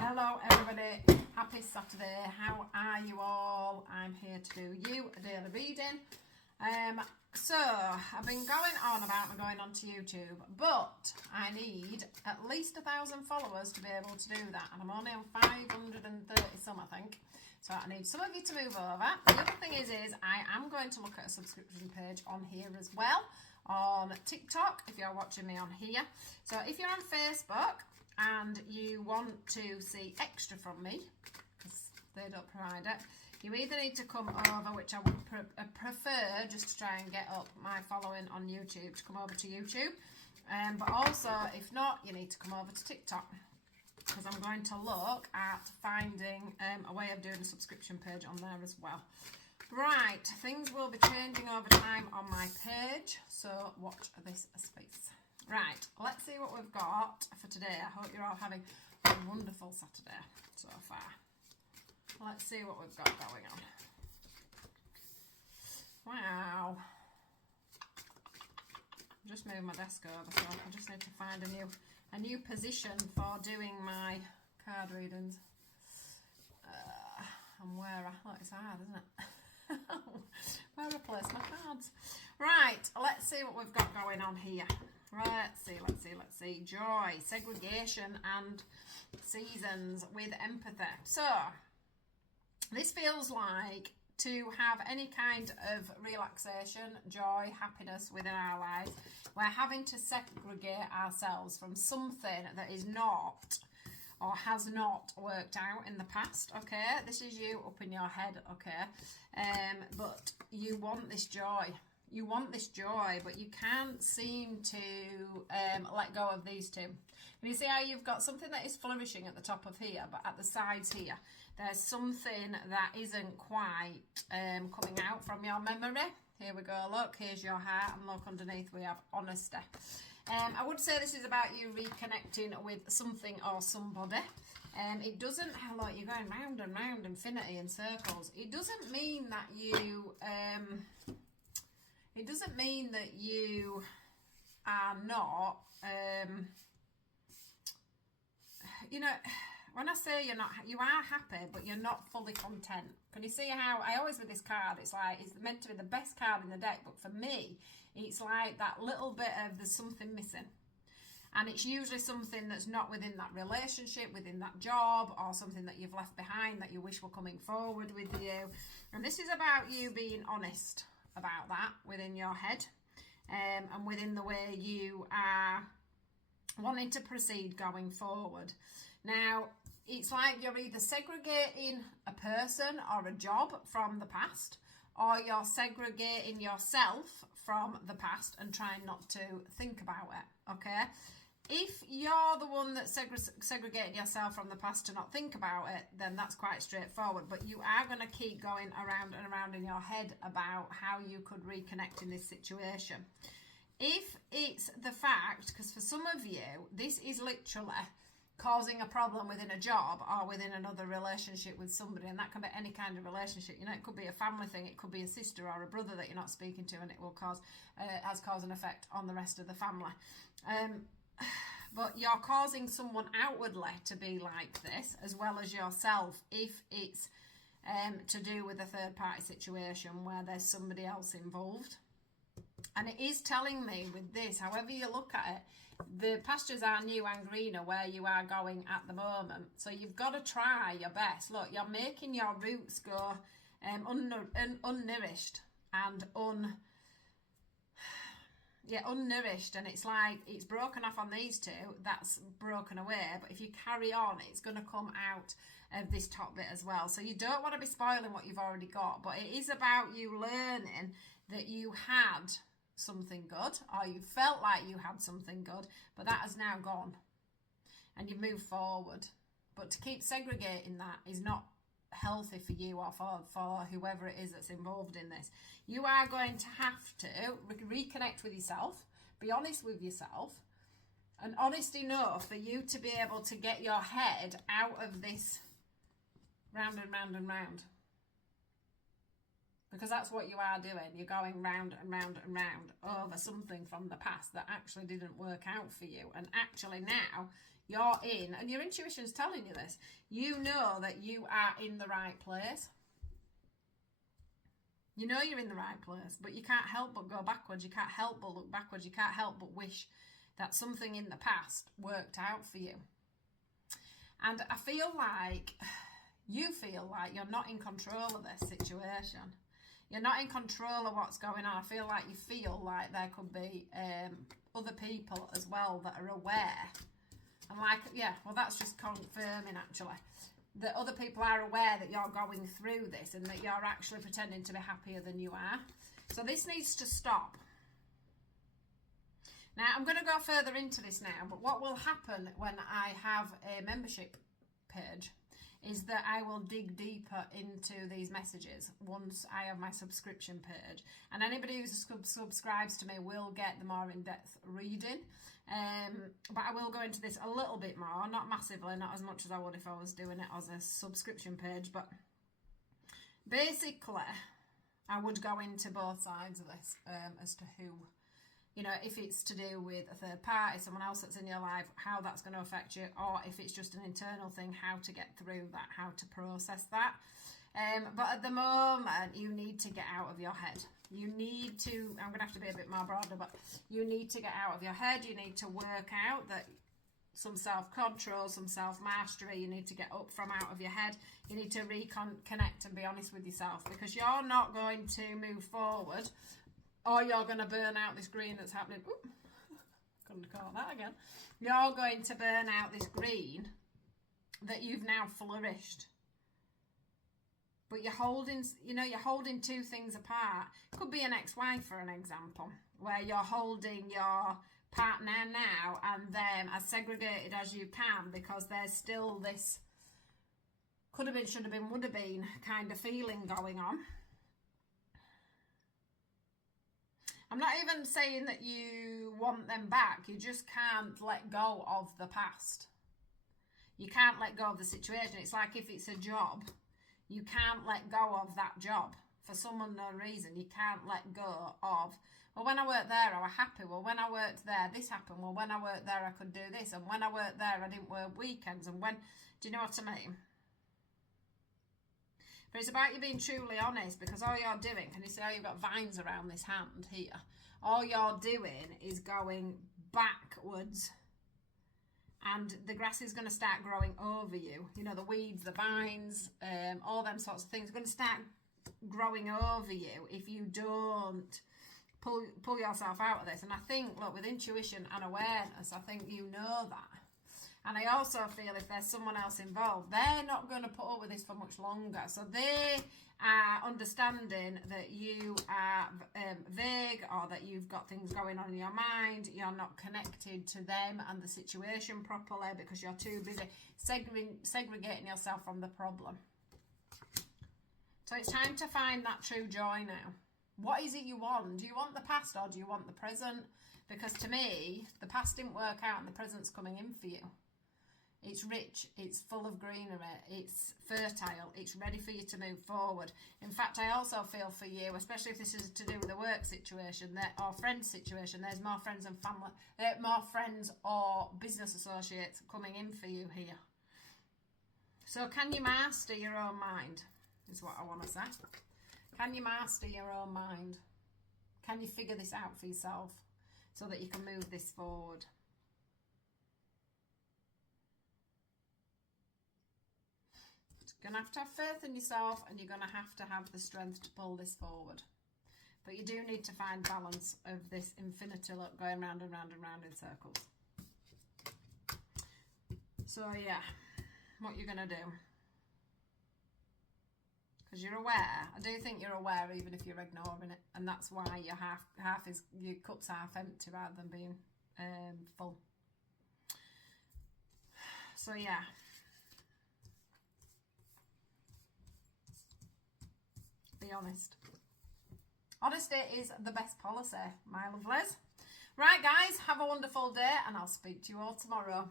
Hello everybody, happy Saturday. How are you all? I'm here to do you a daily reading. So I've been going on about me going onto YouTube, but I need at least 1,000 followers to be able to do that, and I'm only on 530 some, I think. So I need some of you to move over. The other thing is I am going to look at a subscription page on here as well, on TikTok, if you're watching me on here. So if you're on Facebook and you want to see extra from me, because they don't provide it, you either need to come over, which I would prefer just to try and get up my following on YouTube, to come over to YouTube. But also, if not, you need to come over to TikTok, because I'm going to look at finding a way of doing a subscription page on there as well. Right, things will be changing over time on my page, so watch this space. Right, let's see what we've got for today. I hope you're all having a wonderful Saturday so far. Let's see what we've got going on. Wow. Just moved my desk over, so I just need to find a new position for doing my card readings. And where it's hard, isn't it? Where I place my cards. Right, let's see what we've got going on here. Let's see. Joy, segregation, and seasons with empathy. So, this feels like to have any kind of relaxation, joy, happiness within our lives, we're having to segregate ourselves from something that is not or has not worked out in the past, okay? This is you up in your head, okay? But you want this joy. You want this joy, but you can't seem to let go of these two. And you see how you've got something that is flourishing at the top of here, but at the sides here, there's something that isn't quite coming out from your memory. Here we go, look, here's your heart, and look underneath we have honesty. I would say this is about you reconnecting with something or somebody. It doesn't, look, you're going round and round, infinity in circles. It doesn't mean that you... It doesn't mean that you are not, you know, when I say you're not, you are happy, but you're not fully content. Can you see how, I always with this card, it's like, it's meant to be the best card in the deck, but for me, it's like that little bit of there's something missing. And it's usually something that's not within that relationship, within that job, or something that you've left behind that you wish were coming forward with you. And this is about you being honest about that within your head, and within the way you are wanting to proceed going forward. Now, it's like you're either segregating a person or a job from the past, or you're segregating yourself from the past and trying not to think about it, okay? If you're the one that segregated yourself from the past to not think about it, then that's quite straightforward. But you are going to keep going around and around in your head about how you could reconnect in this situation. If it's the fact, because for some of you, this is literally causing a problem within a job or within another relationship with somebody, and that can be any kind of relationship. You know, it could be a family thing, it could be a sister or a brother that you're not speaking to, and it will cause an effect on the rest of the family. But you're causing someone outwardly to be like this, as well as yourself, if it's to do with a third party situation where there's somebody else involved. And it is telling me with this, however you look at it, the pastures are new and greener where you are going at the moment. So you've got to try your best. Look, you're making your roots go unnourished and unnourished, and it's like it's broken off on these two, that's broken away, but if you carry on, it's going to come out of this top bit as well. So you don't want to be spoiling what you've already got, but it is about you learning that you had something good, or you felt like you had something good, but that has now gone and you've moved forward. But to keep segregating that is not healthy for you or for whoever it is that's involved in this. You are going to have to reconnect with yourself, be honest with yourself, and honest enough for you to be able to get your head out of this round and round and round. Because that's what you are doing. You're going round and round and round over something from the past that actually didn't work out for you. And actually now you're in, and your intuition's telling you this, you know that you are in the right place. You know you're in the right place, but you can't help but go backwards. You can't help but look backwards. You can't help but wish that something in the past worked out for you. And I feel like you feel like you're not in control of this situation. You're not in control of what's going on. I feel like there could be other people as well that are aware. And like, yeah, well, that's just confirming actually that other people are aware that you're going through this and that you're actually pretending to be happier than you are. So this needs to stop. Now, I'm going to go further into this now, but what will happen when I have a membership page is that I will dig deeper into these messages once I have my subscription page. And anybody who subscribes to me will get the more in-depth reading. But I will go into this a little bit more, not massively, not as much as I would if I was doing it as a subscription page. But basically, I would go into both sides of this as to who, you know, if it's to do with a third party, someone else that's in your life, how that's going to affect you, or if it's just an internal thing, how to get through that, how to process that. But at the moment, you need to get out of your head. You need to, I'm going to have to be a bit more broader, but you need to get out of your head. You need to work out that some self-control, some self-mastery. You need to get up from out of your head. You need to reconnect and be honest with yourself, because you're not going to move forward, or you're going to burn out this green that's happening. Oop, couldn't call that again. You're going to burn out this green that you've now flourished. But you're holding, you know, you're holding two things apart. Could be an ex-wife, for an example, where you're holding your partner now and them as segregated as you can, because there's still this could have been, should have been, would have been kind of feeling going on. I'm not even saying that you want them back. You just can't let go of the past. You can't let go of the situation. It's like if it's a job, you can't let go of that job for some unknown reason. You can't let go of, well, when I worked there, I was happy. Well, when I worked there, this happened. Well, when I worked there, I could do this. And when I worked there, I didn't work weekends. And when, do you know what I mean? But it's about you being truly honest, because all you're doing, can you see how you've got vines around this hand here? All you're doing is going backwards, and the grass is going to start growing over you. You know, the weeds, the vines, all them sorts of things are going to start growing over you if you don't pull yourself out of this. And I think, look, with intuition and awareness, I think you know that. And I also feel if there's someone else involved, they're not going to put up with this for much longer. So they are understanding that you are vague, or that you've got things going on in your mind. You're not connected to them and the situation properly because you're too busy segregating yourself from the problem. So it's time to find that true joy now. What is it you want? Do you want the past or do you want the present? Because to me, the past didn't work out and the present's coming in for you. It's rich, it's full of greenery, it's fertile, it's ready for you to move forward. In fact, I also feel for you, especially if this is to do with a work situation or friend situation, there's more friends and family, more friends or business associates coming in for you here. So can you master your own mind, is what I want to say. Can you master your own mind? Can you figure this out for yourself so that you can move this forward? You're going to have faith in yourself, and you're going to have the strength to pull this forward. But you do need to find balance of this infinity look going round and round and round in circles. So yeah, what you're going to do. Because you're aware. I do think you're aware even if you're ignoring it. And that's why your your cup's half empty rather than being full. So yeah. Be honest. Honesty is the best policy, my lovelies. Right, guys, have a wonderful day, and I'll speak to you all tomorrow.